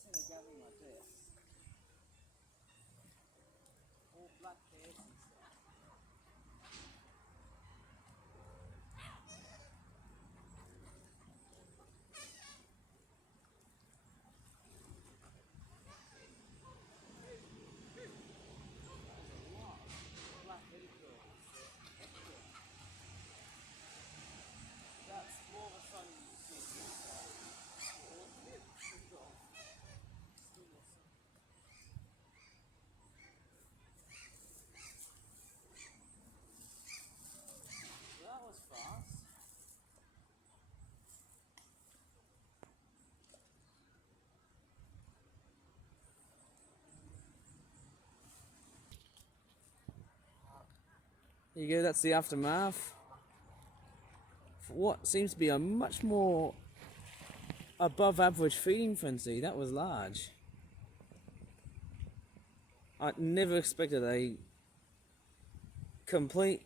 seen a gathering like this. All black hairs and stuff. Black-headed girls. That's more of a sun you see. Or a bit of still more sun. That was fast. There you go, that's the aftermath. For what seems to be a much more above average feeding frenzy. That was large. I never expected a complete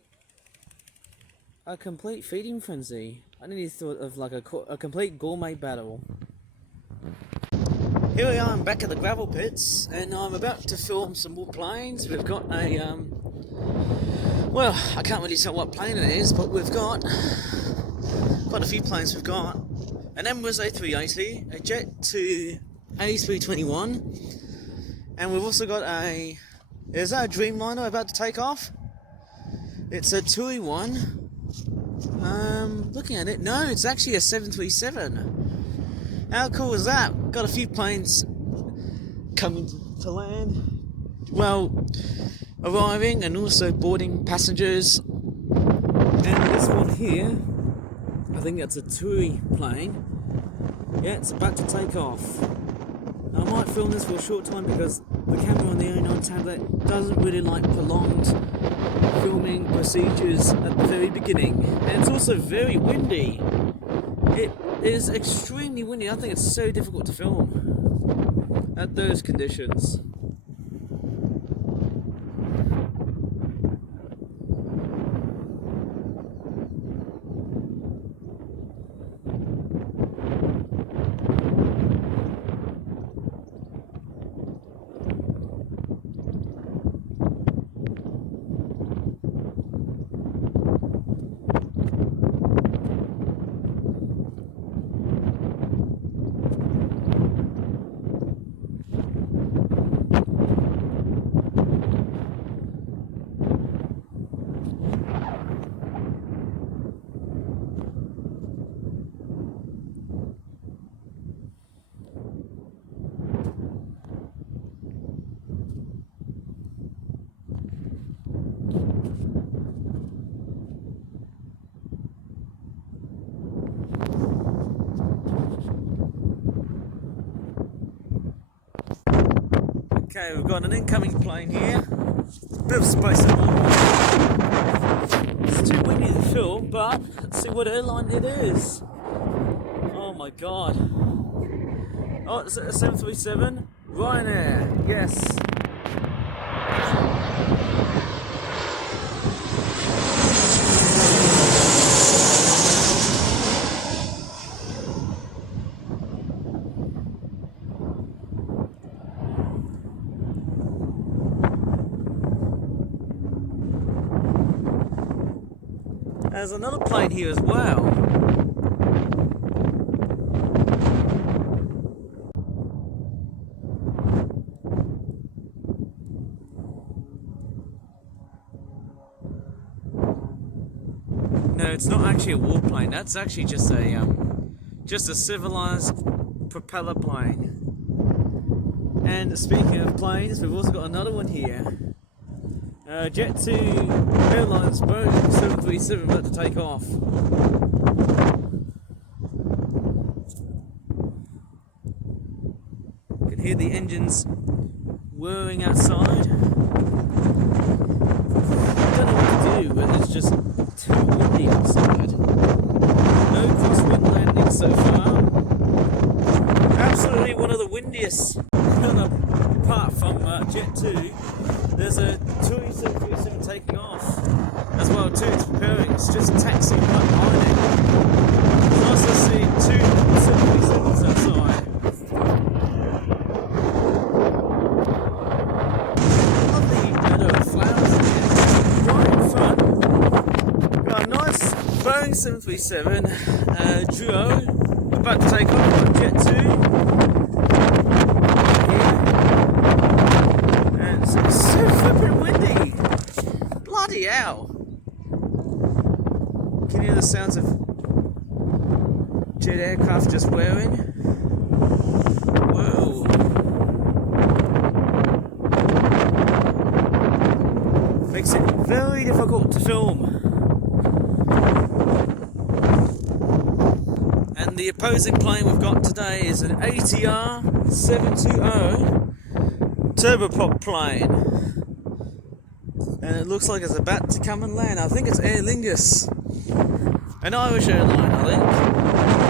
feeding frenzy. I nearly thought of like a complete gourmet battle. Here we are, I'm back at the gravel pits, and I'm about to film some more planes. We've got a well, I can't really tell what plane it is, but we've got quite a few planes. We've got an Emirates A380, a Jet2 A321, and we've also got is that a Dreamliner about to take off? It's a TUI one. Looking at it, no, it's actually a 737. How cool is that? Got a few planes coming to land. Well, arriving and also boarding passengers. And this one here, I think that's a TUI plane. Yeah, it's about to take off. Now, I might film this for a short time because the camera on the O9 tablet doesn't really like prolonged filming procedures at the very beginning. And it's also very windy. It is extremely windy. I think it's so difficult to film at those conditions. Okay, we've got an incoming plane here. Bit of space at the moment. It's too windy to film, but let's see what airline it is. Oh my god. Oh, it's a 737 Ryanair. Yes. There's another plane here as well. No, it's not actually a warplane. That's actually just a civilized propeller plane. And speaking of planes, we've also got another one here. Jet2 Airlines Boeing 737 about to take off. You can hear the engines whirring outside. I don't know what to do when it's just too windy outside. No crosswind landing so far. Absolutely one of the windiest. Apart from Jet2, there's a TUI 737 taking off as well too. It's preparing. It's just taxiing right behind it. It's nice to see two 737s outside. 737 Duo about to take off on Jet 2. And it's so flippin' windy. Bloody hell. Can you hear the sounds of jet aircraft just whirring? Whoa. Makes it very difficult to film. And the opposing plane we've got today is an ATR 720 turboprop plane. And it looks like it's about to come and land. I think it's Aer Lingus, an Irish airline, I think.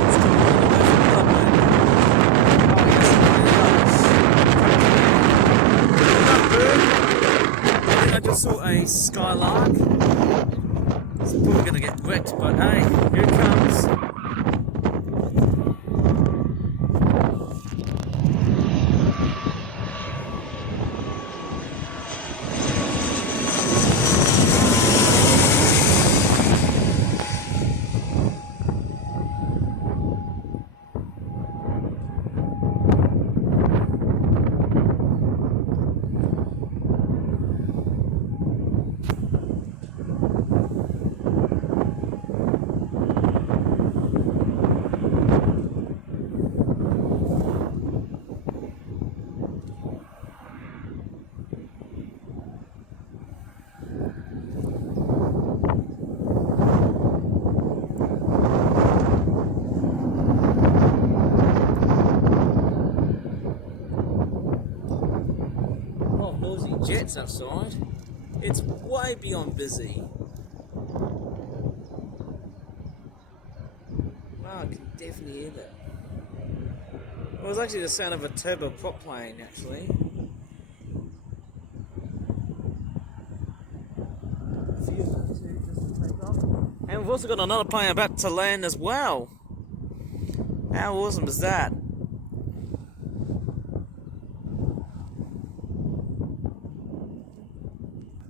It's coming all the way from Dublin. I think I just saw a Skylark. It's probably going to get wrecked, but hey, here it comes. Jets outside. It's way beyond busy. Wow, I can definitely hear that. It was actually the sound of a turboprop plane, actually. And we've also got another plane about to land as well. How awesome is that?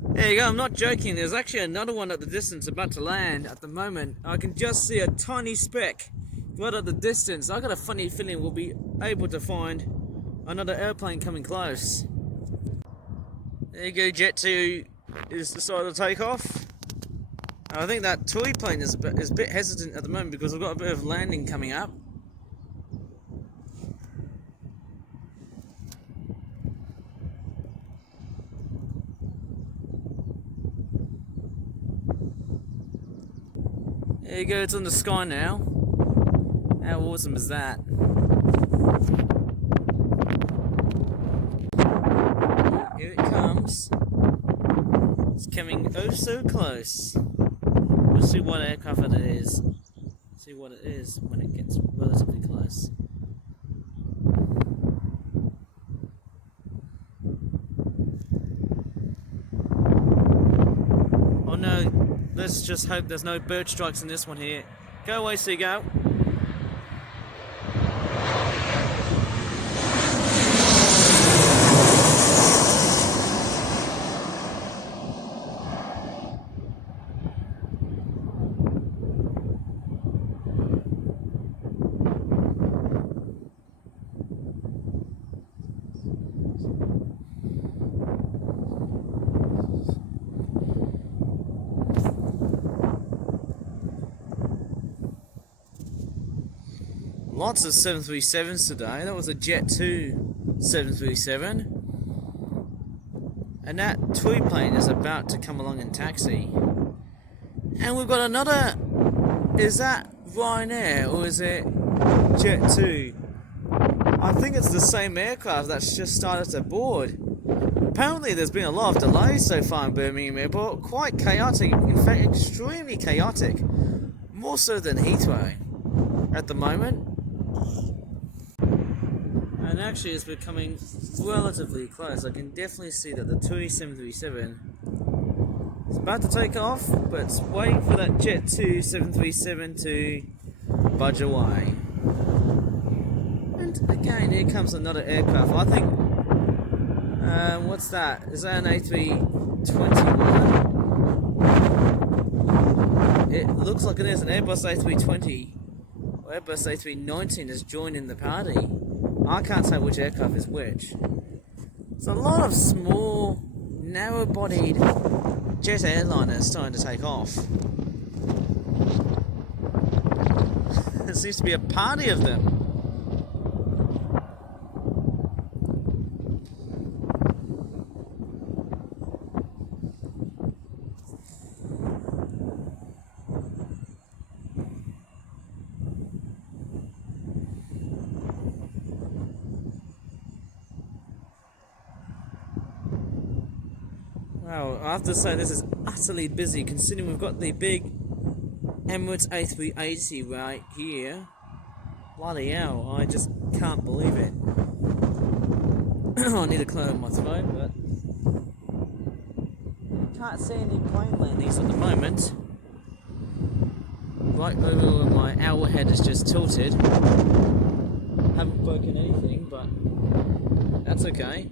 There you go, I'm not joking, there's actually another one at the distance about to land at the moment. I can just see a tiny speck right at the distance. I got a funny feeling we'll be able to find another airplane coming close. There you go, Jet 2 is decided to take off. I think that toy plane is a bit hesitant at the moment because we've got a bit of landing coming up. There you go, it's in the sky now. How awesome is that? Here it comes. It's coming oh so close. We'll see what aircraft it is. See what it is when it gets relatively close. Oh no. Let's just hope there's no bird strikes in this one here. Go away, seagull. Lots of 737s today. That was a Jet 2 737. And that toy plane is about to come along and taxi. And we've got another... Is that Ryanair or is it Jet 2? I think it's the same aircraft that's just started to board. Apparently there's been a lot of delays so far in Birmingham Airport. Quite chaotic. In fact, extremely chaotic. More so than Heathrow at the moment. And actually it's becoming relatively close. I can definitely see that the TUI 737 is about to take off, but it's waiting for that Jet 2 737 to budge away. And again, here comes another aircraft. I think, what's that? Is that an A321? It looks like it is an Airbus A320 or Airbus A319 has joined in the party. I can't say which aircraft is which. It's a lot of small, narrow-bodied jet airliners starting to take off. There seems to be a party of them. Wow, I have to say this is utterly busy considering we've got the big Emirates A380 right here. Bloody hell, I just can't believe it. I need to clear my throat, but can't see any plane landings at the moment. Right over where my owl head is just tilted. Haven't broken anything, but that's okay.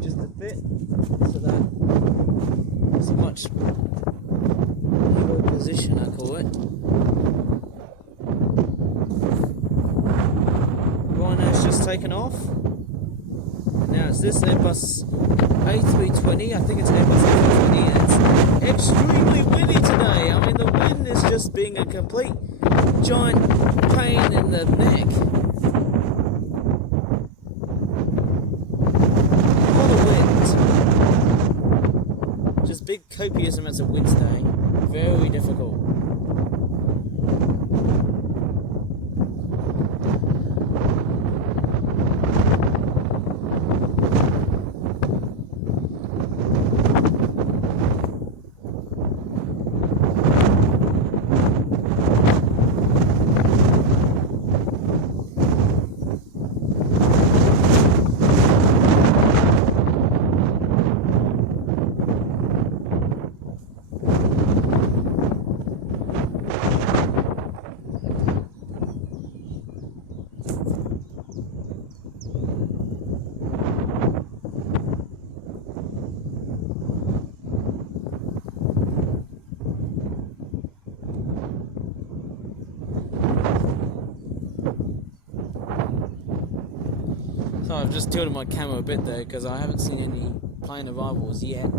Just a bit so that it's a much better position, I call it. Rhino's just taken off. Now it's this Airbus A320, I think it's Airbus A320, and it's extremely windy today. I mean, the wind is just being a complete giant pain in the neck. Just big copious amounts of wind today. Very difficult. So I've just tilted my camera a bit there because I haven't seen any plane arrivals yet.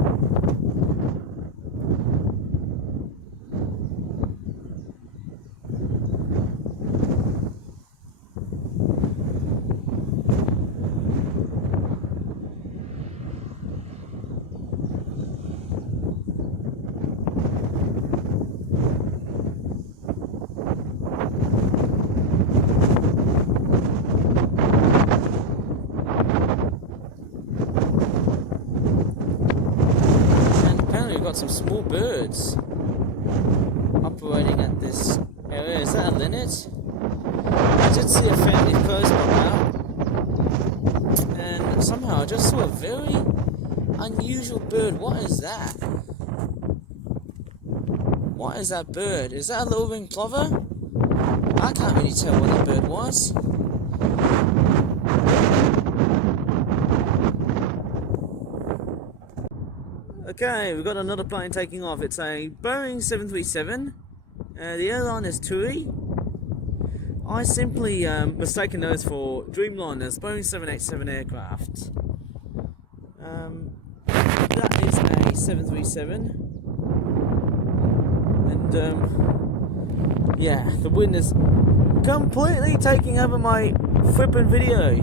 Got some small birds operating at this area. Is that a linnet? I did see a family first pop out, and somehow I just saw a very unusual bird. What is that? What is that bird? Is that a little ringed plover? I can't really tell what that bird was. Okay, we've got another plane taking off. It's a Boeing 737. The airline is TUI. I simply mistaken those for Dreamliners, Boeing 787 aircraft. That is a 737, and yeah, the wind is completely taking over my flippin' video.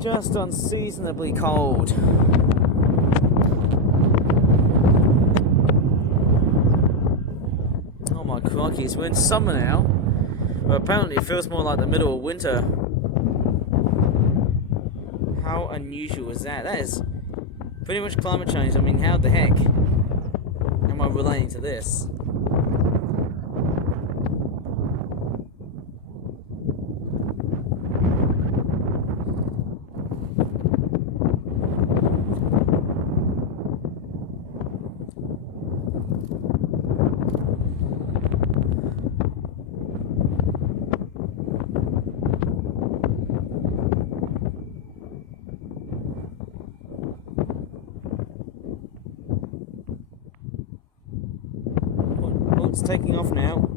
Just unseasonably cold. Oh my crikey, we're in summer now. But apparently it feels more like the middle of winter. How unusual is that? That is pretty much climate change. I mean, how the heck am I relating to this? Well, it's taking off now.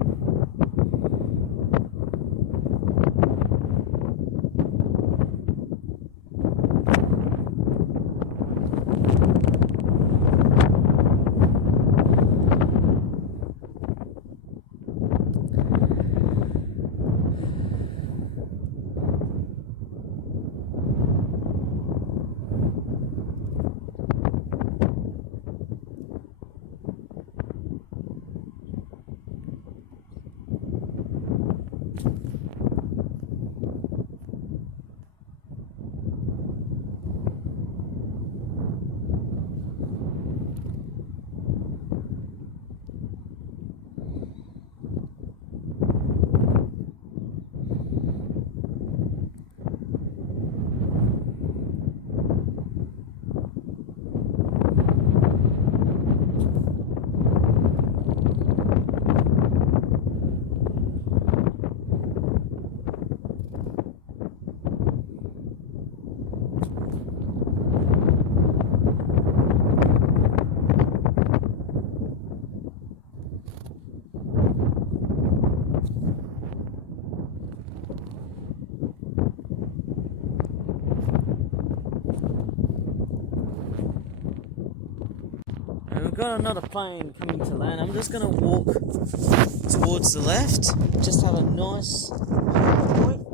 And we've got another plane coming to land. I'm just going to walk towards the left, just have a nice point.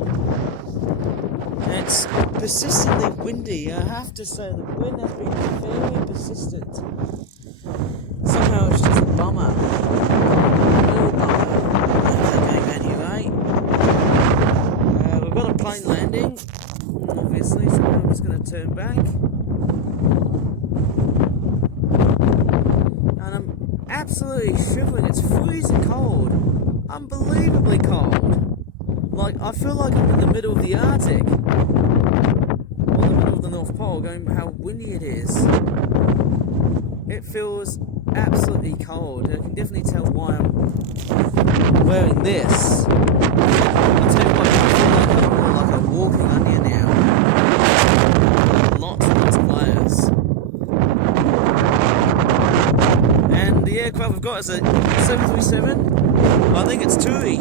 And it's persistently windy. I have to say the wind has been very persistent. Somehow it's just a bummer. A little bummer. That's okay anyway. We've got a plane landing, obviously, so I'm just going to turn back. Absolutely shivering, it's freezing cold, unbelievably cold. Like, I feel like I'm in the middle of the Arctic, or the middle of the North Pole, going how windy it is. It feels absolutely cold. I can definitely tell why I'm wearing this. I'll tell you what, I feel like I'm more like a walking onion now. Lots and lots of layers. The aircraft we've got is a 737. I think it's TUI.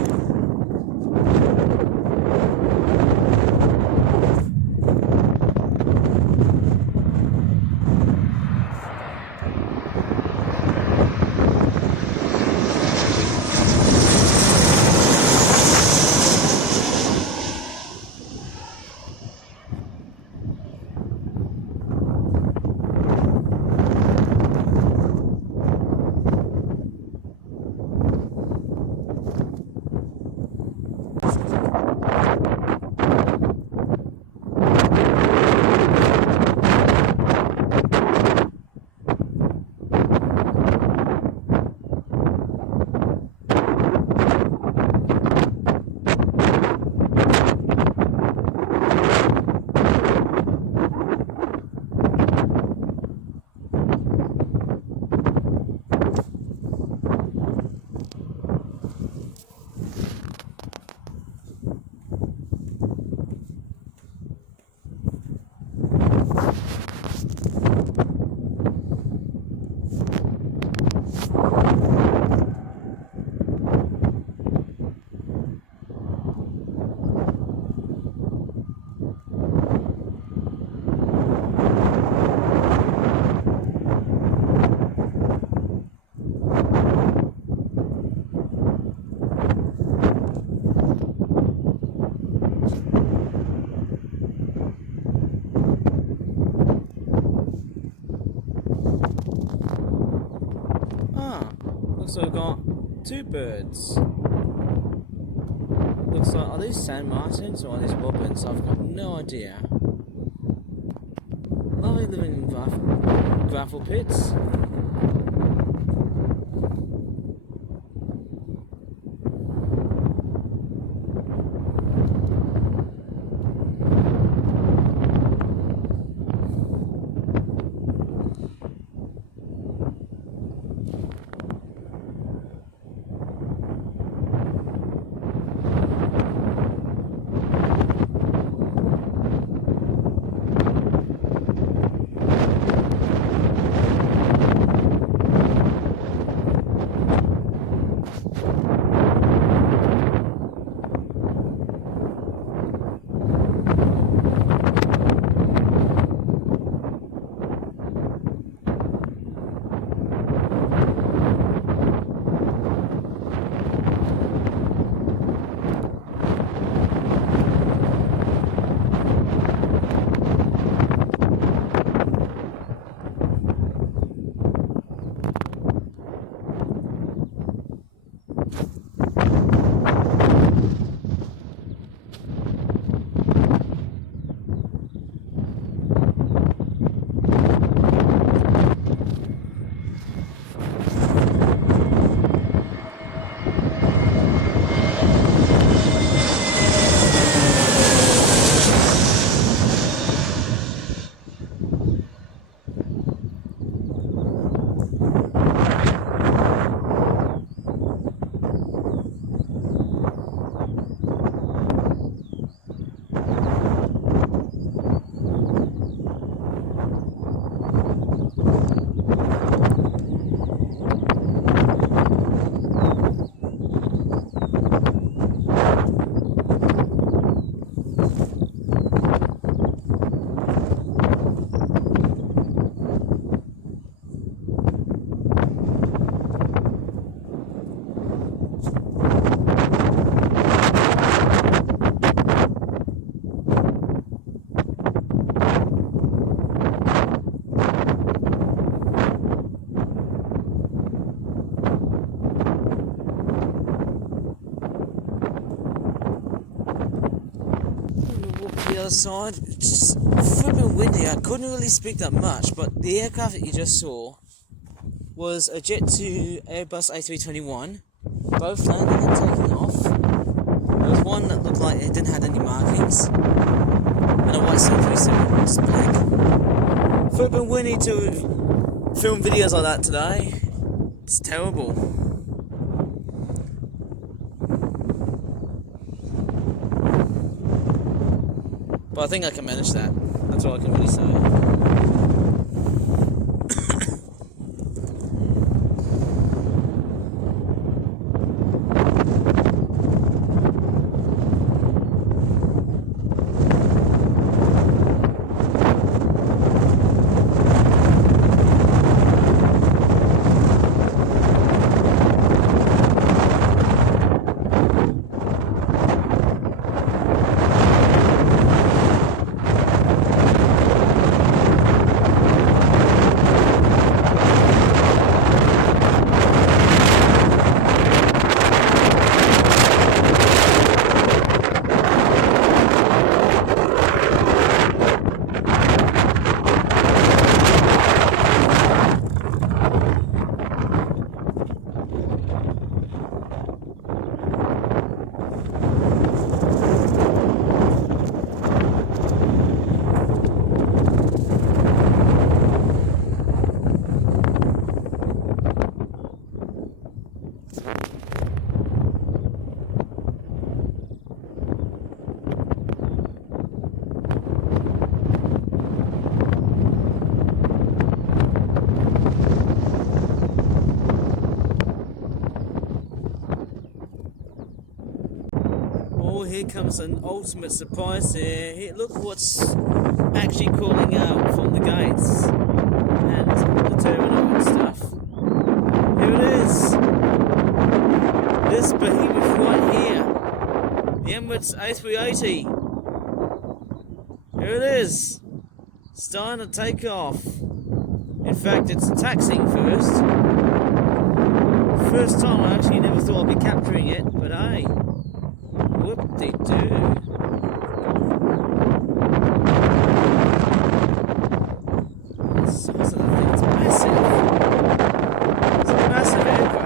also got two birds. Looks like, are these San Martins or are these robins? I've got no idea. Lovely living in gravel pits. The other side, it's flipping windy. I couldn't really speak that much, but the aircraft that you just saw was a Jet2 Airbus A321, both landing and taking off. There was one that looked like it didn't have any markings, and a white 737, just black. Flipping windy to film videos like that today. It's terrible. But I think I can manage that. That's all I can really say. Here comes an ultimate surprise here. Look what's actually crawling out from the gates and the terminal and stuff. Here it is. This behemoth right here. The Emirates A380. Here it is. Starting to take off. In fact, it's taxiing first. First time I actually never thought I'd be capturing it, but hey, whoop-de-doo. The size of the thing, it's massive. It's a massive aircraft.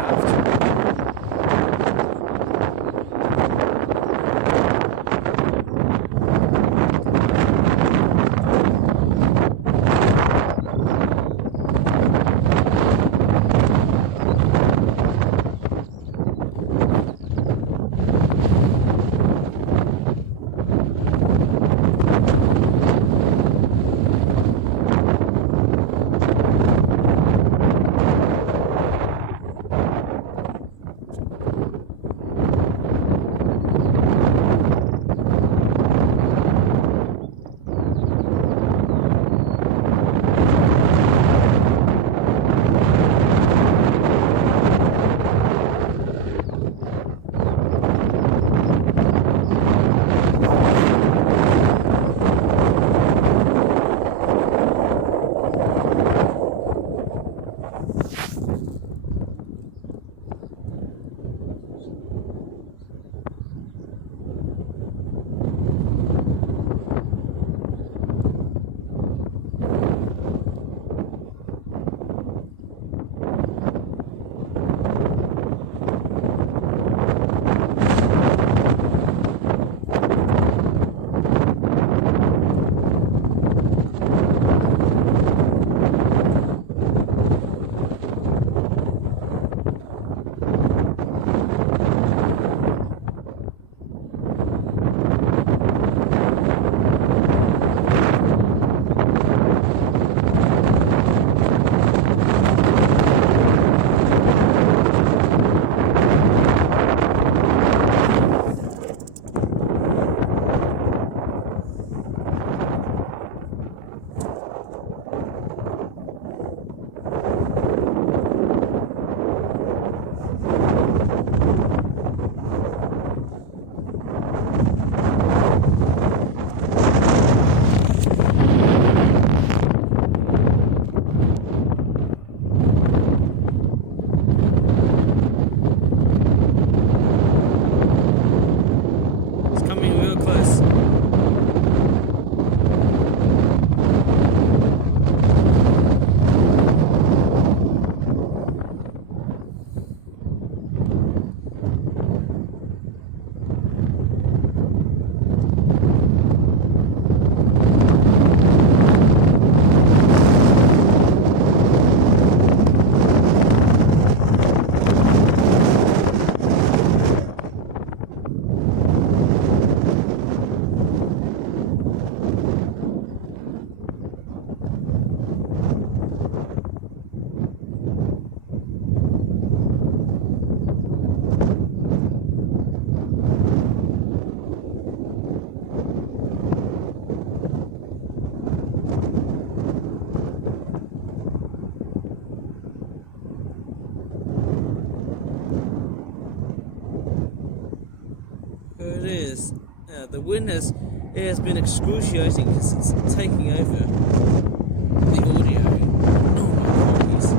It is. The wind has been excruciating because it's taking over the audio. Oh my goodness.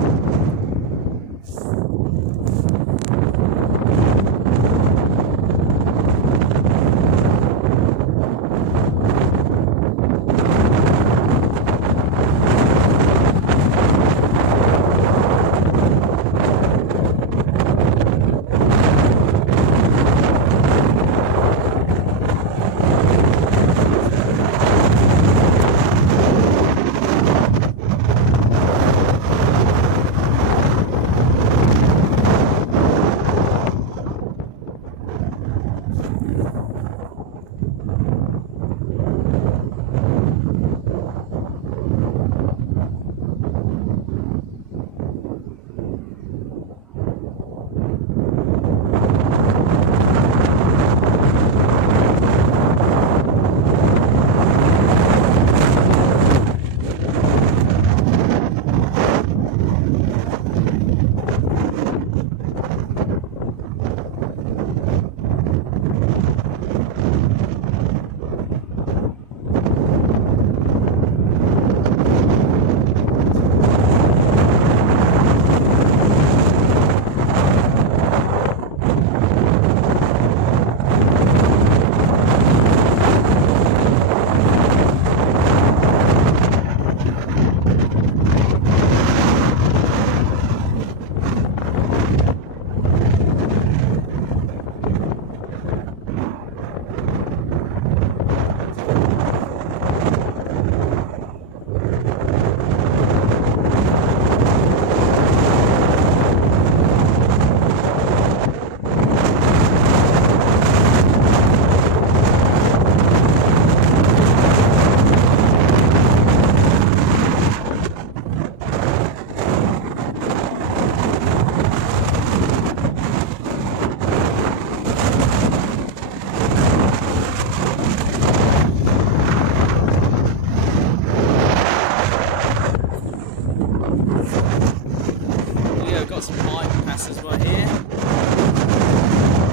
go. Got some bypasses right here.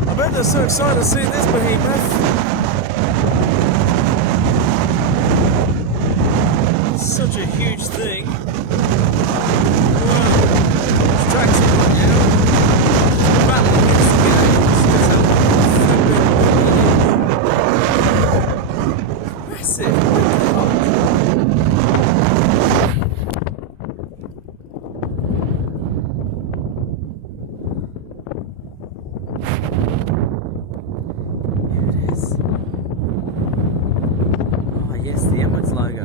I bet they're so excited to see this behemoth. It's such a huge thing. It's traction right now. Massive. The Emirates logo.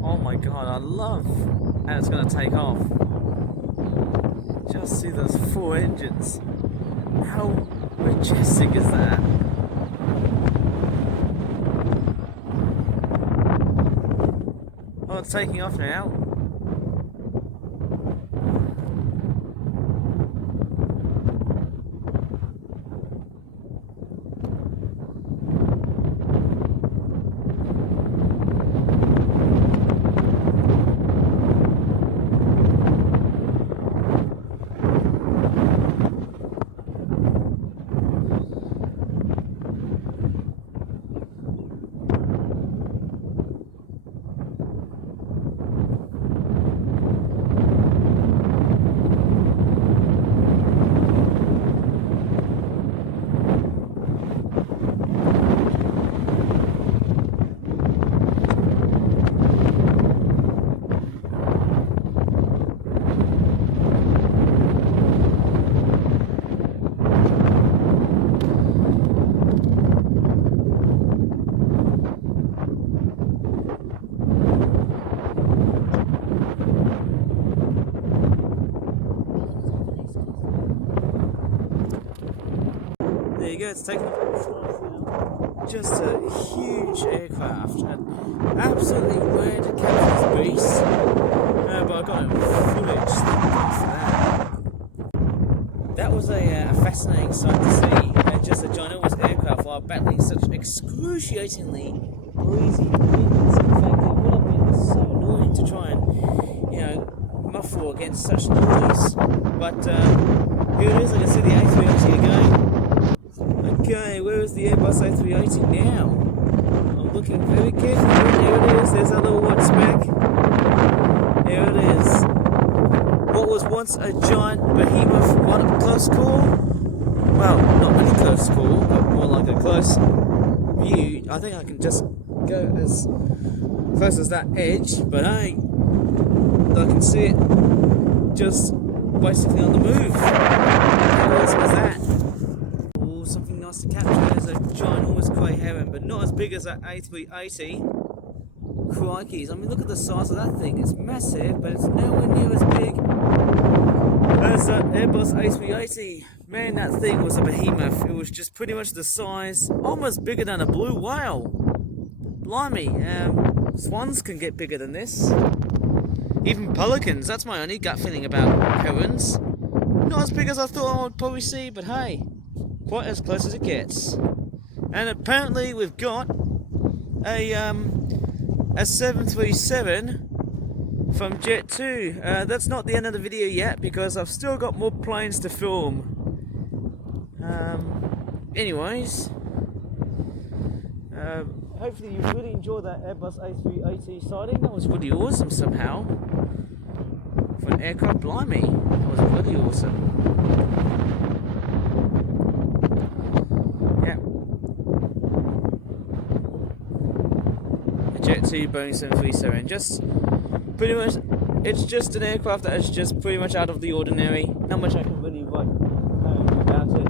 Oh my god, I love how it's going to take off. Just see those 4 engines. How majestic is that? Oh, it's taking off now. There you go, it's taken off. Just a huge aircraft, and absolutely rare to capture this beast. But I got footage for that. That was a fascinating sight to see. Just a ginormous aircraft while battling such excruciatingly breezy winds. In fact, it would have been so annoying to try and, muffle against such noise. But here it is. I can see the A380 again. Okay, where is the Airbus A380 now? I'm looking very carefully. There it is. There's our little white speck. There it is. What was once a giant behemoth, one at close call? Well, not really close call, but more like a close view. I think I can just go as close as that edge, but hey, I can see it just basically on the move. How awesome is that? Oh, something nice to capture. There's a ginormous grey heron, but not as big as that A380. Crikeys, I mean, look at the size of that thing. It's massive, but it's nowhere near as big as that Airbus A380. Man, that thing was a behemoth. It was just pretty much the size, almost bigger than a blue whale. Blimey, swans can get bigger than this. Even pelicans, that's my only gut feeling about herons. Not as big as I thought I would probably see, but hey, quite as close as it gets. And apparently we've got a 737 from Jet2. That's not the end of the video yet because I've still got more planes to film. Anyways, hopefully you really enjoyed that Airbus A380 sighting. That was really awesome somehow. For an aircraft, blimey, that was really awesome. Yeah. A Jet2 Boeing 737, just pretty much, it's just an aircraft that is just pretty much out of the ordinary. Not much I can really write about it.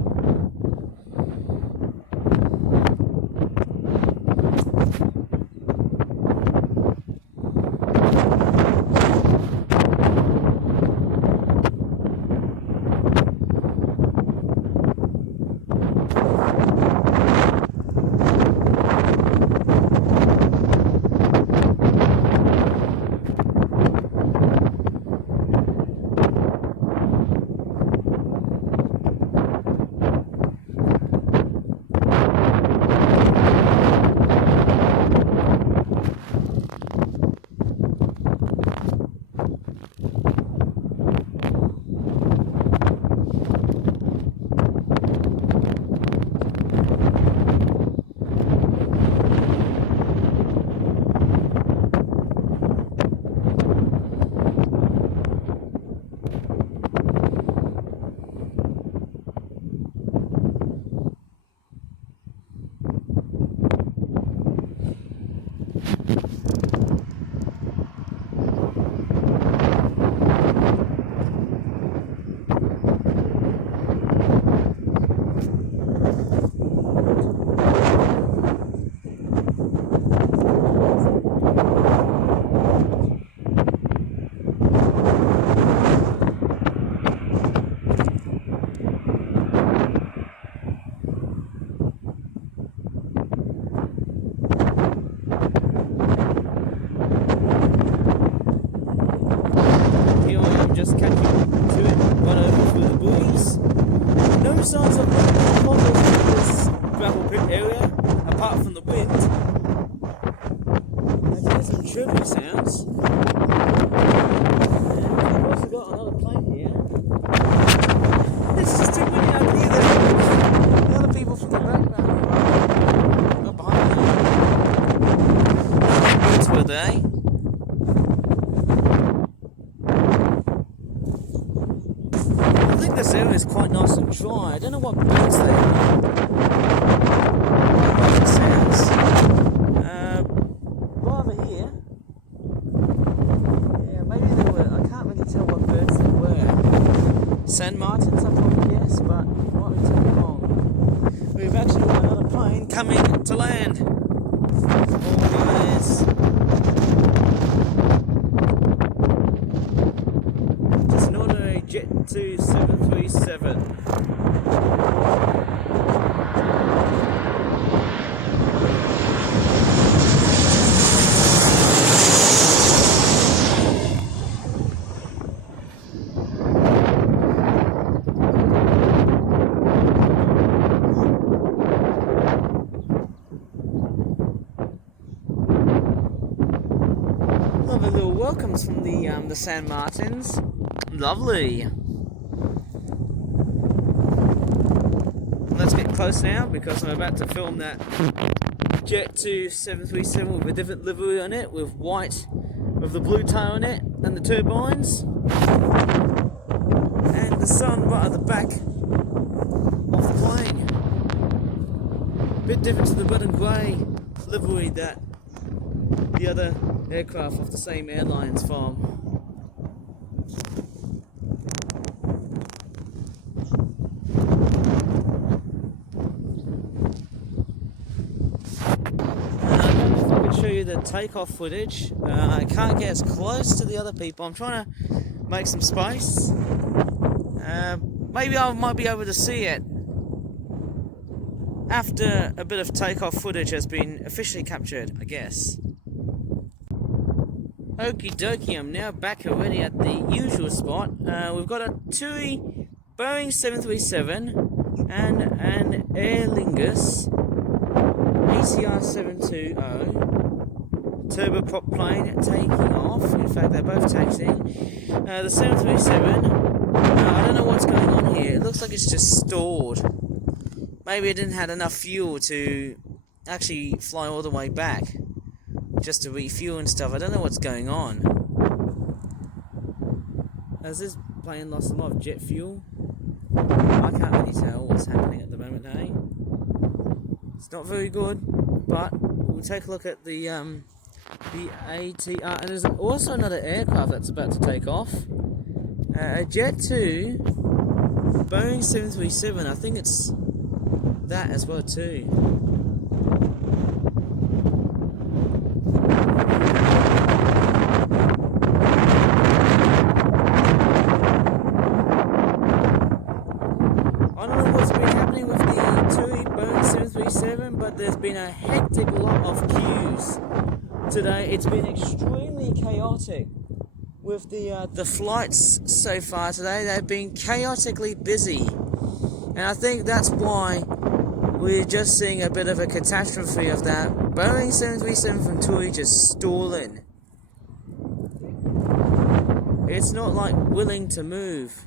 I'm on this gravel pit area, apart from the wind. I can hear some chirping sounds. And I've also got another plane here. It's just too windy out here. The other people from the background are behind me. Birds were they? I think this area is quite nice and dry. I don't know what birds they are. What it sounds. Right over here. Yeah, maybe they were. I can't really tell what birds they were. Sand martins, I probably guess, but might be totally wrong. We've actually got another plane coming to land. Always. Just an ordinary Jet 2 737. Lovely little welcomes from the San Martins. Lovely. Let's get close now because I'm about to film that Jet 2 737 with a different livery on it, with white, with the blue tail on it, and the turbines, and the sun right at the back of the plane. Bit different to the red and grey livery that the other aircraft of the same airlines from. I don't know if I can show you the takeoff footage. I can't get as close to the other people. I'm trying to make some space. Maybe I might be able to see it after a bit of takeoff footage has been officially captured, I guess. Okie dokie, I'm now back already at the usual spot. We've got a TUI Boeing 737 and an Aer Lingus ATR 720 turboprop plane taking off. In fact, they're both taxiing. The 737, I don't know what's going on here. It looks like it's just stalled. Maybe it didn't have enough fuel to actually fly all the way back, just to refuel and stuff. I don't know what's going on. Has this plane lost a lot of jet fuel? I can't really tell what's happening at the moment, eh? It's not very good, but we'll take a look at the ATR, and there's also another aircraft that's about to take off. A Jet 2 Boeing 737, I think it's that as well too. I don't know what's been happening with the TUI Boeing 737, but there's been a hectic lot of queues today. It's been extremely chaotic with the flights so far today. They've been chaotically busy, and I think that's why we're just seeing a bit of a catastrophe of that Boeing 737 from TUI just stalling. It's not like willing to move.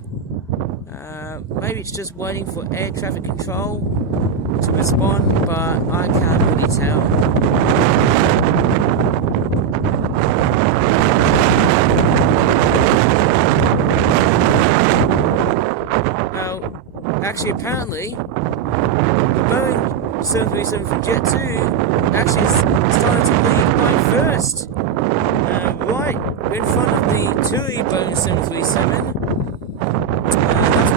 Maybe it's just waiting for air traffic control to respond, but I can't really tell. Now, actually, apparently, the Boeing 737 from Jet 2 actually started to leave by first. Right in front of the TUI Boeing 737.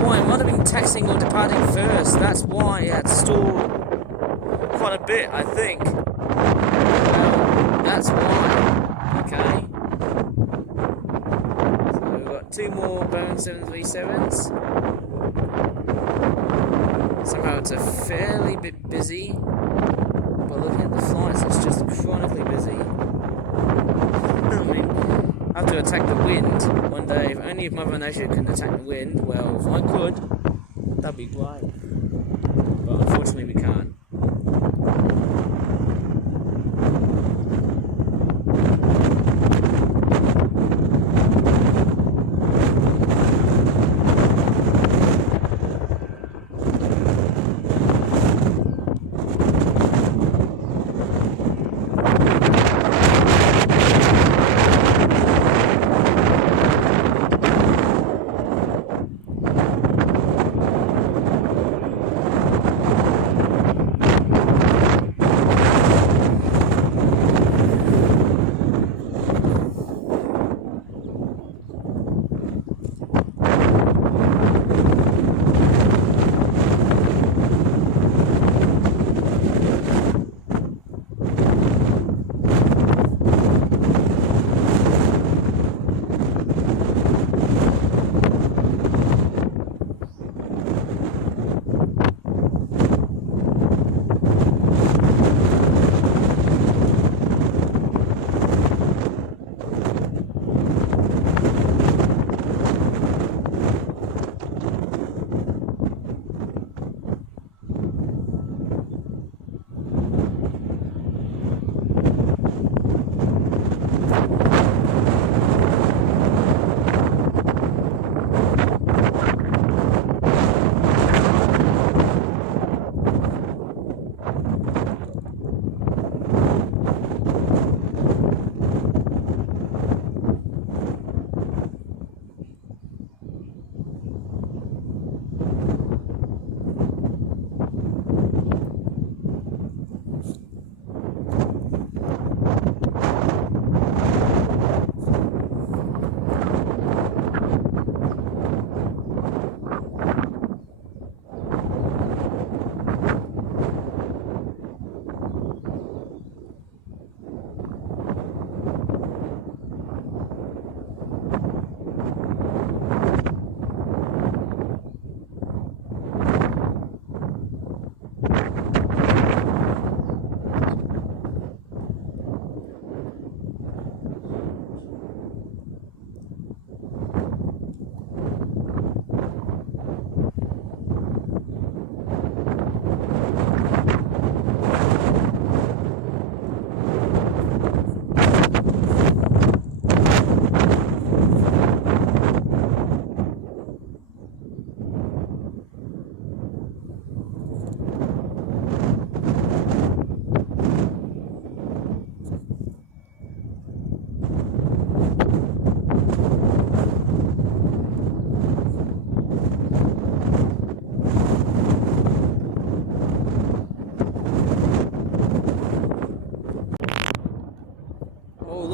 Why it might have been taxiing or departing first. That's why it stalled quite a bit, I think. That's why. Okay. So we've got two more Boeing 737s. Somehow it's a fairly bit busy. But looking at the flights, it's just chronically busy. I mean, I have to attack the wind one day. If only if Mother Nature can attack the wind, well, if I could, that'd be great.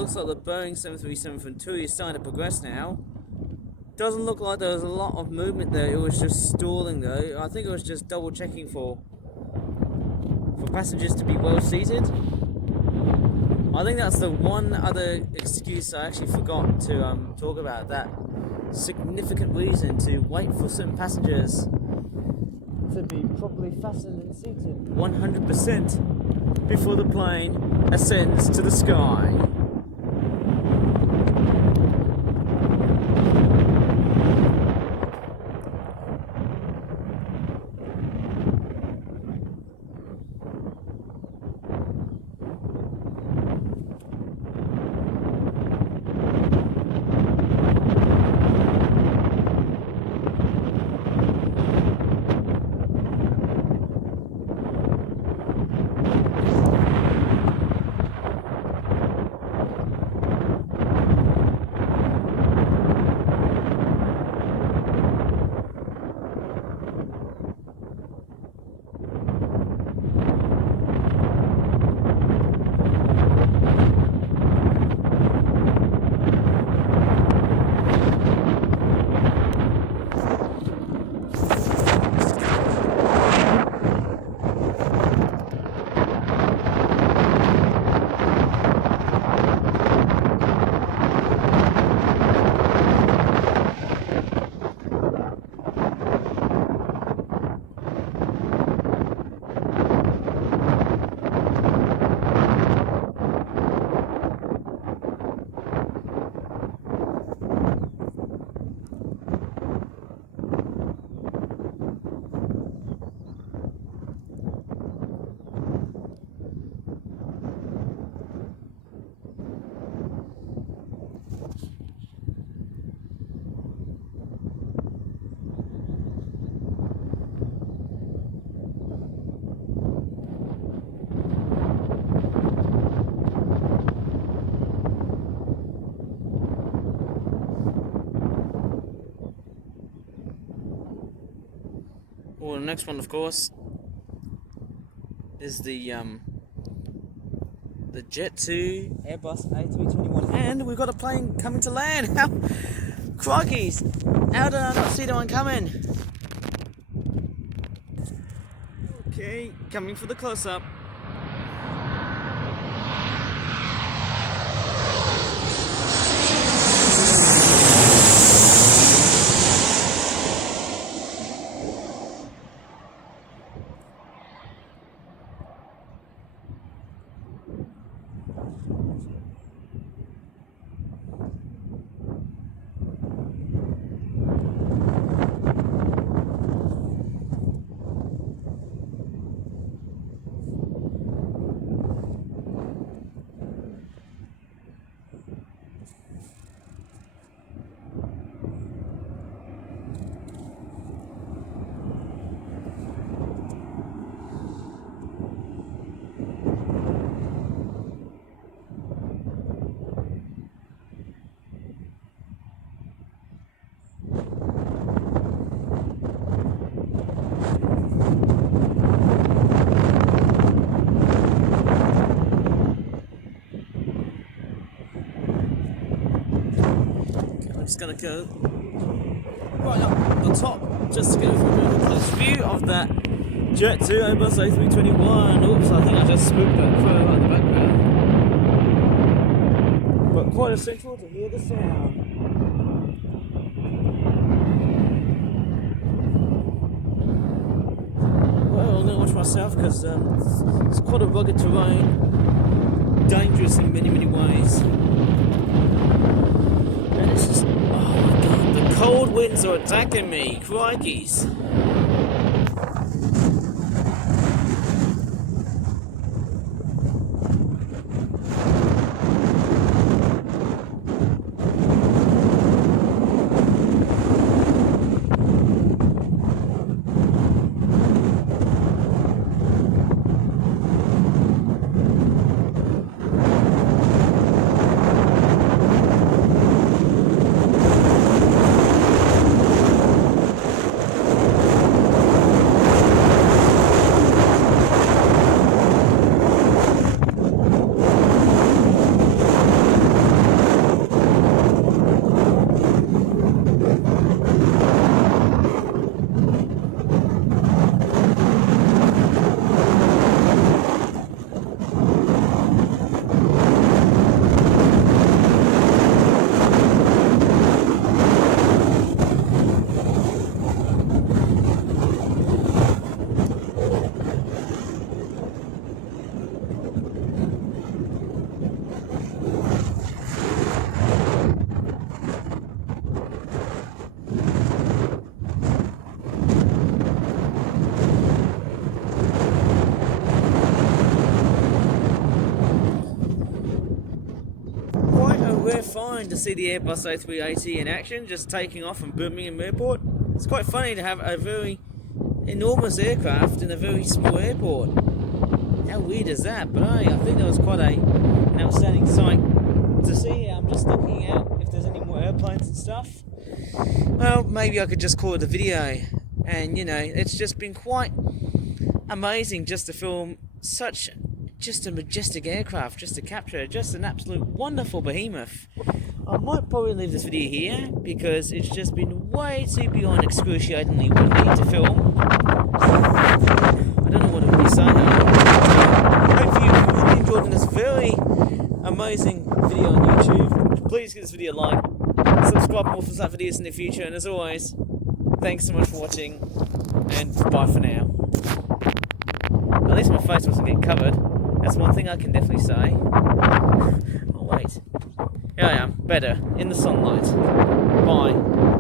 looks like the Boeing 737-2 is starting to progress now. Doesn't look like there was a lot of movement there. It was just stalling though. I think it was just double checking for passengers to be well seated. I think that's the one other excuse I actually forgot to talk about. That significant reason to wait for some passengers to be properly fastened and seated 100% before the plane ascends to the sky. Well, the next one, of course, is the Jet2 Airbus A321, and we've got a plane coming to land. How, crikey! How did I not see the one coming? Okay, coming for the close-up. I'm just gonna go right up the top just to get a close view of that Jet2 Airbus A321. Oops, I think I just spooked that crow out in the background. But quite essential to hear the sound. Well, I'm gonna watch myself because it's quite a rugged terrain, dangerous in many, many ways. And it's just, oh my god, the cold winds are attacking me, crikeys. fine to see the Airbus A380 in action, just taking off from Birmingham Airport. It's quite funny to have a very enormous aircraft in a very small airport. How weird is that? But I think that was quite an outstanding sight to see. I'm just looking out if there's any more airplanes and stuff. Well, maybe I could just call it a video. And, you know, it's just been quite amazing just to film just a majestic aircraft, just to capture, just an absolute wonderful behemoth. I might probably leave this video here because it's just been way too beyond excruciatingly windy to film. I don't know what it would be saying. Hopefully you really enjoyed this very amazing video on YouTube. Please give this video a like, subscribe for more for such videos in the future, and as always, thanks so much for watching, and bye for now. At least my face wasn't getting covered. That's one thing I can definitely say. Oh wait. Here I am, better, in the sunlight. Bye.